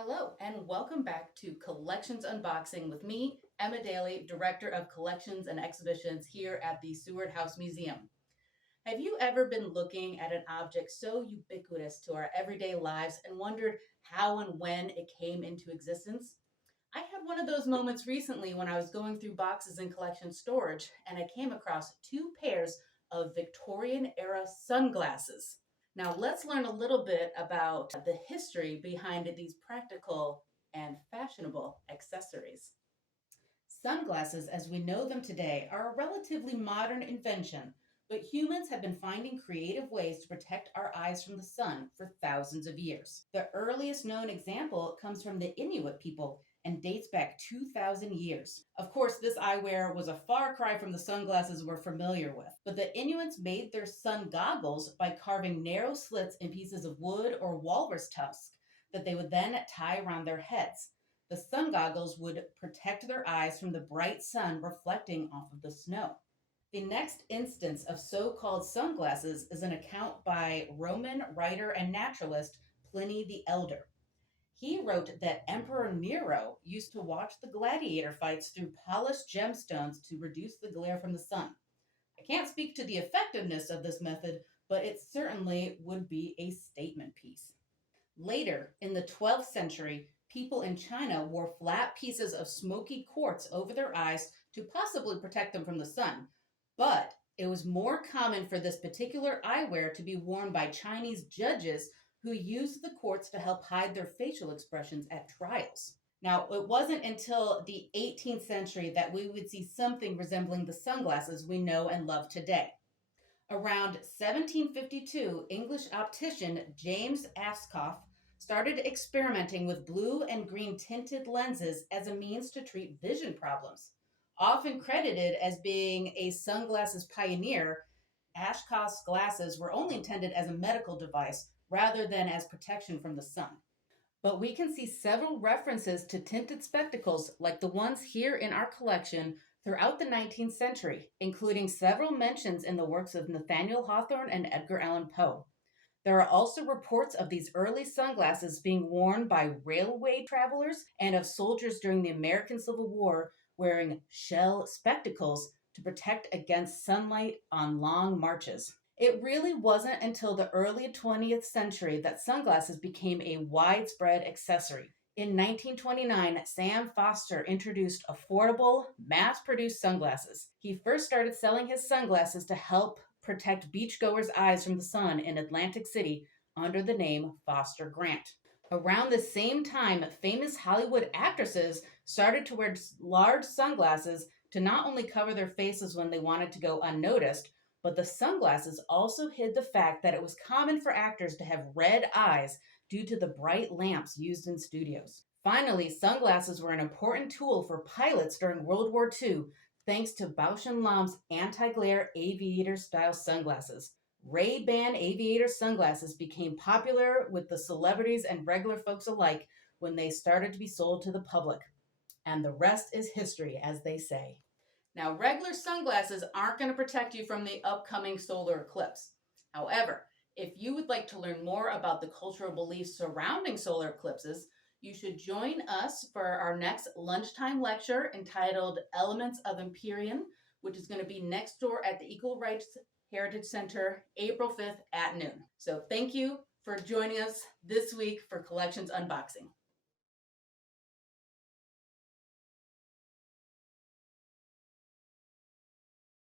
Hello, and welcome back to Collections Unboxing with me, Emma Daly, Director of Collections and Exhibitions here at the Seward House Museum. Have you ever been looking at an object so ubiquitous to our everyday lives and wondered how and when it came into existence? I had one of those moments recently when I was going through boxes in collection storage and I came across two pairs of Victorian era sunglasses. Now, let's learn a little bit about the history behind these practical and fashionable accessories. Sunglasses, as we know them today, are a relatively modern invention, but humans have been finding creative ways to protect our eyes from the sun for thousands of years. The earliest known example comes from the Inuit people and dates back 2,000 years. Of course, this eyewear was a far cry from the sunglasses we're familiar with, but the Inuits made their sun goggles by carving narrow slits in pieces of wood or walrus tusk that they would then tie around their heads. The sun goggles would protect their eyes from the bright sun reflecting off of the snow. The next instance of so called sunglasses is an account by Roman writer and naturalist Pliny the Elder. He wrote that Emperor Nero used to watch the gladiator fights through polished gemstones to reduce the glare from the sun. I can't speak to the effectiveness of this method, but it certainly would be a statement piece. Later, in the 12th century, people in China wore flat pieces of smoky quartz over their eyes to possibly protect them from the sun. But it was more common for this particular eyewear to be worn by Chinese judges who used the quartz to help hide their facial expressions at trials. Now, it wasn't until the 18th century that we would see something resembling the sunglasses we know and love today. Around 1752, English optician James Ascough started experimenting with blue and green tinted lenses as a means to treat vision problems. Often credited as being a sunglasses pioneer, Ashkoff's glasses were only intended as a medical device rather than as protection from the sun. But we can see several references to tinted spectacles like the ones here in our collection throughout the 19th century, including several mentions in the works of Nathaniel Hawthorne and Edgar Allan Poe. There are also reports of these early sunglasses being worn by railway travelers and of soldiers during the American Civil War wearing shell spectacles to protect against sunlight on long marches. It really wasn't until the early 20th century that sunglasses became a widespread accessory. In 1929, Sam Foster introduced affordable, mass produced sunglasses. He first started selling his sunglasses to help protect beachgoers' eyes from the sun in Atlantic City under the name Foster Grant. Around the same time, famous Hollywood actresses started to wear large sunglasses to not only cover their faces when they wanted to go unnoticed, but the sunglasses also hid the fact that it was common for actors to have red eyes due to the bright lamps used in studios. Finally, sunglasses were an important tool for pilots during World War II thanks to Bausch& Lomb's anti-glare aviator-style sunglasses. Ray-Ban aviator sunglasses became popular with the celebrities and regular folks alike when they started to be sold to the public. And the rest is history, as they say. Now, regular sunglasses aren't going to protect you from the upcoming solar eclipse. However, if you would like to learn more about the cultural beliefs surrounding solar eclipses, you should join us for our next lunchtime lecture entitled Elements of Empyrean, which is going to be next door at the Equal Rights Heritage Center, April 5th at noon. So thank you for joining us this week for Collections Unboxing.